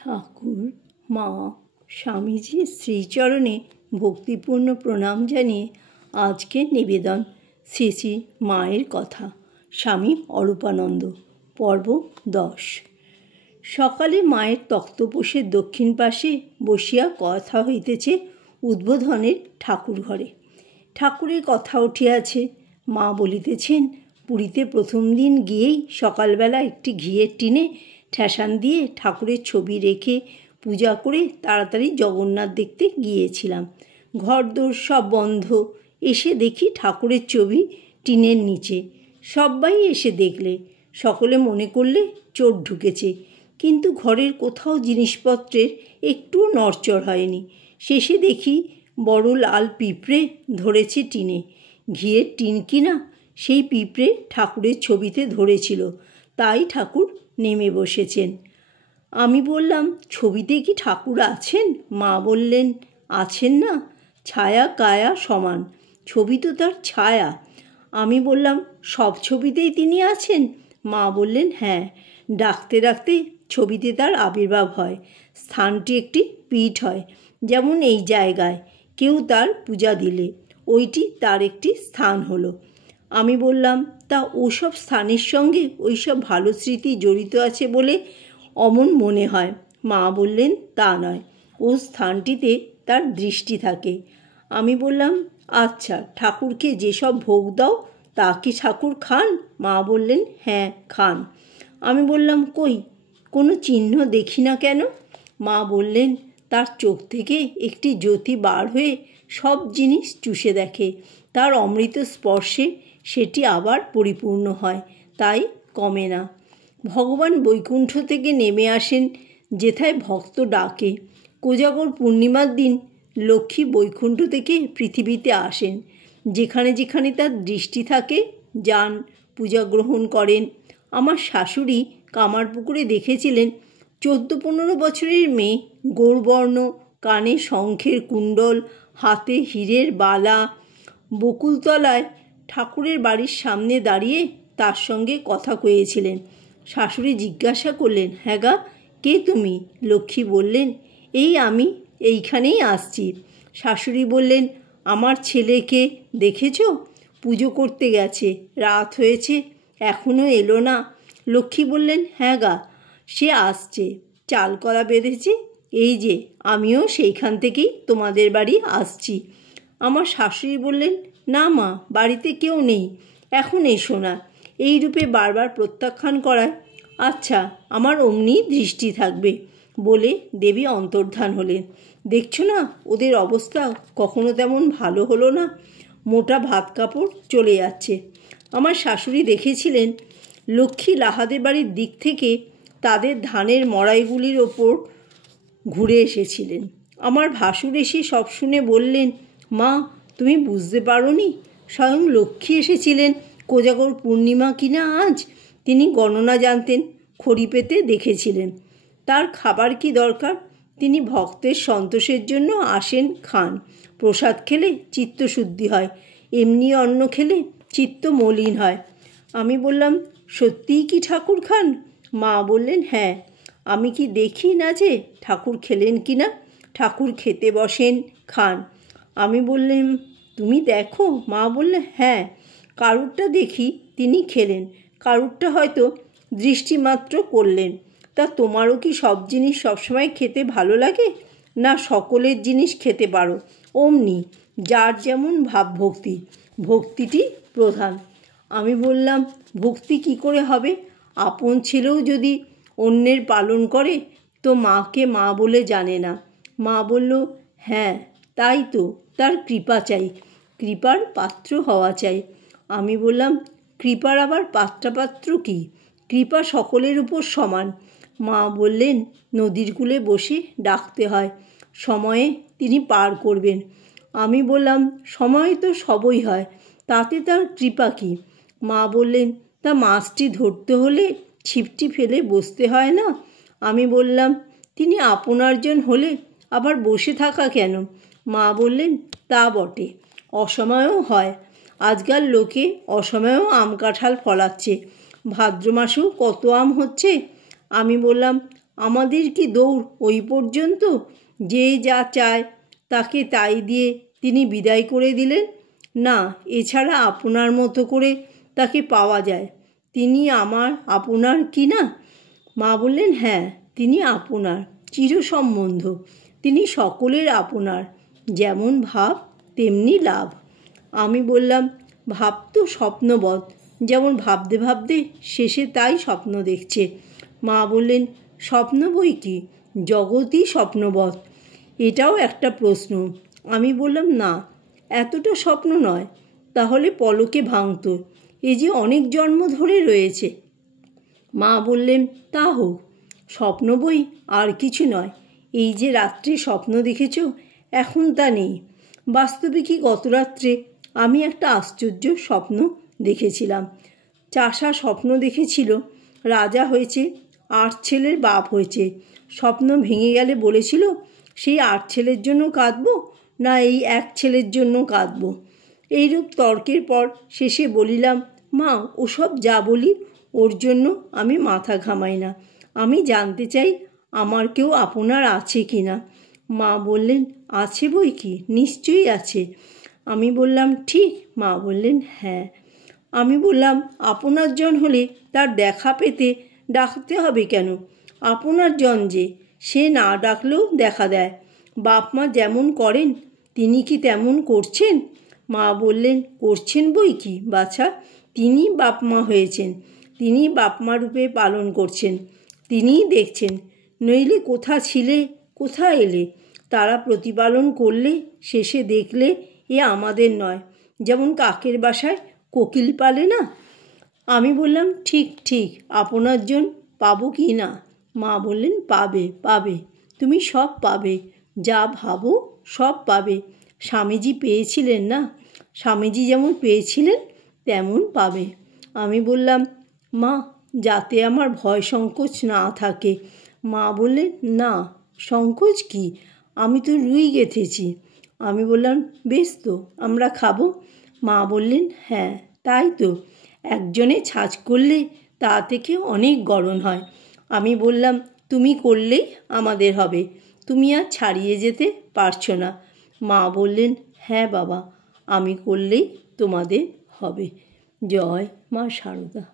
ঠাকুর, মা, স্বামীজির শ্রীচরণে ভক্তিপূর্ণ প্রণাম জানিয়ে আজকের নিবেদন শ্রী শ্রী মায়ের কথা। স্বামী অরূপানন্দ, পর্ব 10। সকালে মায়ের তক্তপোষের দক্ষিণ পাশে বসিয়া কথা হইতেছে উদ্বোধনের ঠাকুর ঘরে। ঠাকুরের কথা উঠিয়াছে। মা বলিতেছেন, পুরীতে প্রথম দিন গিয়েই সকালবেলা একটি ঘিয়ের টিনে ঠেসান দিয়ে ঠাকুরের ছবি রেখে পূজা করে তাড়াতাড়ি জগন্নাথ দেখতে গিয়েছিলাম। ঘরদোর সব বন্ধ। এসে দেখি ঠাকুরের ছবি টিনের নিচে। সবাই এসে দেখলে, সকলে মনে করলে চোর ঢুকেছে, কিন্তু ঘরের কোথাও জিনিসপত্রের একটুও নড়চড় হয়নি। শেষে দেখি বড় লাল পিঁপড়ে ধরেছে টিনে। ঘিয়ের টিন কিনা, সেই পিঁপড়ে ঠাকুরের ছবিতে ধরেছিল, তাই ঠাকুর নেমে বসেছেন। আমি বললাম, ছবিতে কি ঠাকুর আছেন? মা বললেন, আছেন না, ছায়া কায়া সমান, ছবি তো তার ছায়া। আমি বললাম, সব ছবিতেই তিনি আছেন? মা বললেন, হ্যাঁ, ডাকতে ডাকতে ছবিতে তার আবির্ভাব হয়। স্থানটি একটি পীঠ হয়, যেমন এই জায়গায় কেউ তার পূজা দিলে ওইটি তার একটি স্থান হলো। আমি বললাম, তা ওসব স্থানের সঙ্গে ওইসব ভালো স্মৃতি জড়িত আছে বলে অমন মনে হয়। মা বললেন, তা নয়, ও স্থানটিতে তার দৃষ্টি থাকে। আমি বললাম, আচ্ছা, ঠাকুরকে যেসব ভোগ দাও তা কি ঠাকুর খান? মা বললেন, হ্যাঁ, খান। আমি বললাম, কই, কোনো চিহ্ন দেখি না কেন? মা বললেন, তার চোখ থেকে একটি জ্যোতি বার হয়ে সব জিনিস চুষে দেখে, তার অমৃত স্পর্শে সেটি আবার পরিপূর্ণ হয়, তাই কমে না। ভগবান বৈকুণ্ঠ থেকে নেমে আসেন যেথায় ভক্ত ডাকে। কোজাগর পূর্ণিমার দিন লক্ষ্মী বৈকুণ্ঠ থেকে পৃথিবীতে আসেন। যেখানে যেখানে তার দৃষ্টি থাকে যান, পূজা গ্রহণ করেন। আমার শাশুড়ি কামারপুকুরে দেখেছিলেন 14-15 বছরের মেয়ে, গৌরবর্ণ, কানে শঙ্খের কুণ্ডল, হাতে হীরের বালা, বকুলতলায় ঠাকুরের বাড়ির সামনে দাঁড়িয়ে তার সঙ্গে কথা কয়েছিলেন। শাশুড়ি জিজ্ঞাসা করলেন, হ্যাঁ গা, কে তুমি? লক্ষ্মী বললেন, এই আমি এইখানেই আসছি। শাশুড়ি বললেন, আমার ছেলেকে দেখেছ? পুজো করতে গেছে, রাত হয়েছে, এখনও এলো না। লক্ষ্মী বললেন, হ্যাঁ গা, সে আসছে, চাল কলা বেঁধেছে, এই যে আমিও সেইখান থেকেই তোমাদের বাড়ি আসছি। আমার শাশুড়ি বললেন, না মা, বাড়িতে কেউ নেই, এখন এসো না। এই রূপে বারবার প্রত্যাখ্যান করায়, আচ্ছা, আমার অমনি দৃষ্টি থাকবে বলে দেবী অন্তর্ধান হলেন। দেখছো না, ওদের অবস্থা কখনো তেমন ভালো হলো না, মোটা ভাত কাপড় চলে যাচ্ছে। আমার শাশুড়ি দেখেছিলেন লক্ষ্মী লাহাদের বাড়ির দিক থেকে তাদের ধানের মড়াইগুলির ওপর ঘুরে এসেছিলেন। আমার ভাসুর এসে সব শুনে বললেন, মা, তুমি বুঝতে পারোনি, স্বয়ং লক্ষ্মী এসেছিলেন, কোজাগর পূর্ণিমা কিনা আজ। তিনি গণনা জানতেন, খড়ি পেতে দেখেছিলেন। তার খাবার কি দরকার? তিনি ভক্তের সন্তোষের জন্য আসেন, খান। প্রসাদ খেলে চিত্তশুদ্ধি হয়, এমনি অন্ন খেলে চিত্ত মলিন হয়। আমি বললাম, সত্যিই কি ঠাকুর খান? মা বললেন, হ্যাঁ। আমি কি দেখি না যে ঠাকুর খেলেন কি না? ঠাকুর খেতে বসেন, খান। আমি বললাম, তুমি দেখো? মা বললে, হ্যাঁ, কারুরটা দেখি তিনি খেলেন, কারুরটা হয়তো দৃষ্টিমাত্র করলেন। তা তোমারও কি সব জিনিস সবসময় খেতে ভালো লাগে? না সকলের জিনিস খেতে পারো? অমনি, যার যেমন ভাবভক্তি, ভক্তিটি প্রধান। আমি বললাম, ভক্তি কি করে হবে? আপন ছেলেও যদি অন্যের পালন করে তো মাকে মা বলে জানে না। মা বলল, হ্যাঁ, তাই তো, তার কৃপা চাই, কৃপার পাত্র হওয়া চাই। আমি বললাম, কৃপার আবার পাত্রাপাত্র কি? কৃপা সকলের উপর সমান। মা বললেন, নদীর কূলে বসে ডাকতে হয়, সময়ে তিনি পার করবেন। আমি বললাম, সময় তো সবই হয়, তাতে তার কৃপা কি? মা বললেন, তা মাছটি ধরতে হলে ছিপটি ফেলে বসতে হয় না? আমি বললাম, তিনি আপনার্জন হলে আবার বসে থাকা কেন? মা বললেন, তা বটে, অসময়েও হয়। আজকাল লোকে অসময়েও আম কাঁঠাল ফলাচ্ছে, ভাদ্র মাসেও কত আম হচ্ছে। আমি বললাম, আমাদের কি দৌড় ওই পর্যন্ত? যে যা চায় তাকে তাই দিয়ে তিনি বিদায় করে দিলেন? না, এছাড়া আপনার মতো করে তাকে পাওয়া যায়। তিনি আমার আপনার কি না? মা বললেন, হ্যাঁ, তিনি আপনার, চিরসম্বন্ধ। তিনি সকলের আপনার, যেমন ভাব তেমনি লাভ। আমি বললাম, ভাব তো স্বপ্নবৎ, যেমন ভাবতে ভাবতে শেষে তাই স্বপ্ন দেখছে। মা বললেন, স্বপ্ন বই কি, জগৎই স্বপ্নবৎ। এটাও একটা প্রশ্ন। আমি বললাম, না, এতটা স্বপ্ন নয়, তাহলে পলকে ভাঙত। এ যে অনেক জন্ম ধরে রয়েছে। মা বললেন, তা হোক, স্বপ্ন বই আর কিছু নয়। এই যে রাত্রে স্বপ্ন দেখেছ, এখন তা নেই। বাস্তবিকই গত রাত্রে আমি একটা আশ্চর্য স্বপ্ন দেখেছিলাম। চাষা স্বপ্ন দেখেছিল রাজা হয়েছে, 8 ছেলের বাপ হয়েছে। স্বপ্ন ভেঙে গেলে বলেছিল, সেই 8 ছেলের জন্য কাঁদবো না এই এক ছেলের জন্য কাঁদবো। এইরূপ তর্কের পর শেষে বলিলাম, মা, ওসব যা বলি ওর জন্য আমি মাথা ঘামাই না। আমি জানতে চাই আমার কেউ আপনার আছে কি না। মা বললেন, আছে বই কি, নিশ্চয়ই আছে। আমি বললাম, ঠিক? মা বললেন, হ্যাঁ। আমি বললাম, আপনার জন হলে তার দেখা পেতে ডাকতে হবে কেন? আপনার জন যে, সে না ডাকলেও দেখা দেয়। বাপ মা যেমন করেন তিনি কি তেমন করছেন? মা বললেন, করছেন বই কি বাছা, তিনি বাপ মা হয়েছেন, তিনি বাপ মা রূপে পালন করছেন, তিনিই দেখছেন। নইলে কোথা ছিলে, কোথা এলে? তারা প্রতিপালন করলে, শেষে দেখলে এ আমাদের নয়, যেমন কাকের বাসায় কোকিল পালে না। আমি বললাম, ঠিক ঠিক, আপনার জন পাবো কি না? মা বললেন, পাবে, পাবে, তুমি সব পাবে, যা ভাবো সব পাবে। স্বামীজি পেয়েছিলেন না, স্বামীজি যেমন পেয়েছিলেন তেমন পাবে। আমি বললাম, মা, যাতে আমার ভয় সংকোচ না থাকে। মা বললেন, না, সংকোচ কি, আমি তো রুই গেঁথেছি। আমি বললাম, বেশ তো, আমরা খাবো। মা বললেন, হ্যাঁ, তাই তো, একজনে ছাঁচ করলে তা থেকে অনেক গড়ন হয়। আমি বললাম, তুমি করলেই আমাদের হবে, তুমি আর ছাড়িয়ে যেতে পারছো না। মা বললেন, হ্যাঁ বাবা, আমি করলেই তোমাদের হবে। জয় মা সারদা।